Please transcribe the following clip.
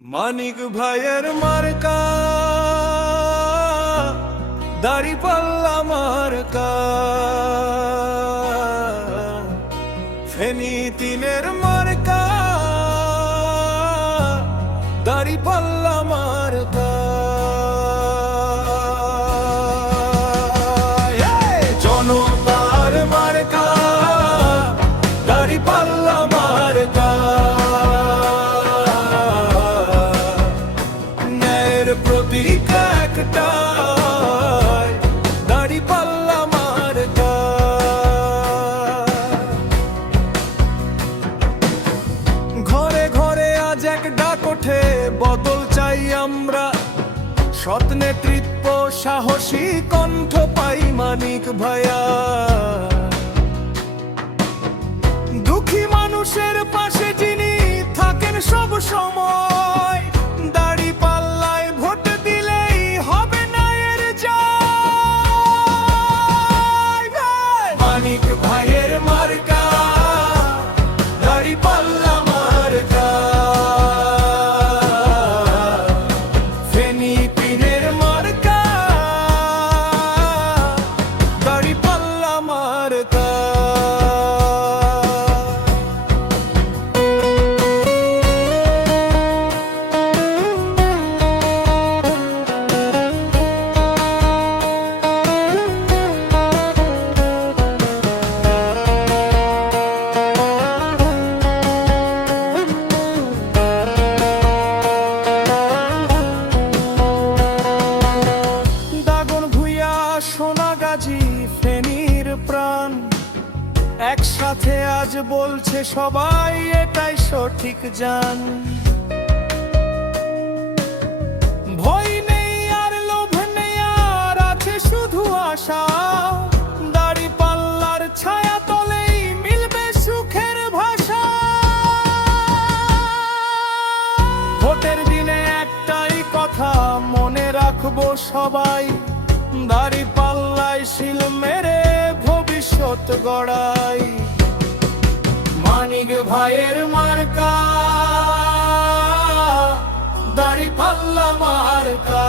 মানিক ভাইয়ের মার্কা দাড়ি পাল্লা মার্কা। ফেনি তিনের মার্কা দাড়ি পাল্লা চাই আমরা। সৎ নেতৃত্ব সাহসী কণ্ঠ পাই মানিক ভায়া। দুঃখী মানুষের পাশে যিনি থাকেন সব সময় ফেনীর প্রাণ। একসাথে আজ বলছে সবাই, এটাই সঠিক জান ভয় নেই আর লোভ নেই, আর আছে শুধু আশা। ছায়া মিলবে সুখের ভাষা। ভোটের দিনে একটাই কথা, মনে রাখব সবাই। দাড়ি শিল মেরে ভবিষ্যৎ গড়াই। মানিক ভাইয়ের মার্কা দাড়ি পাল্লা মার্কা।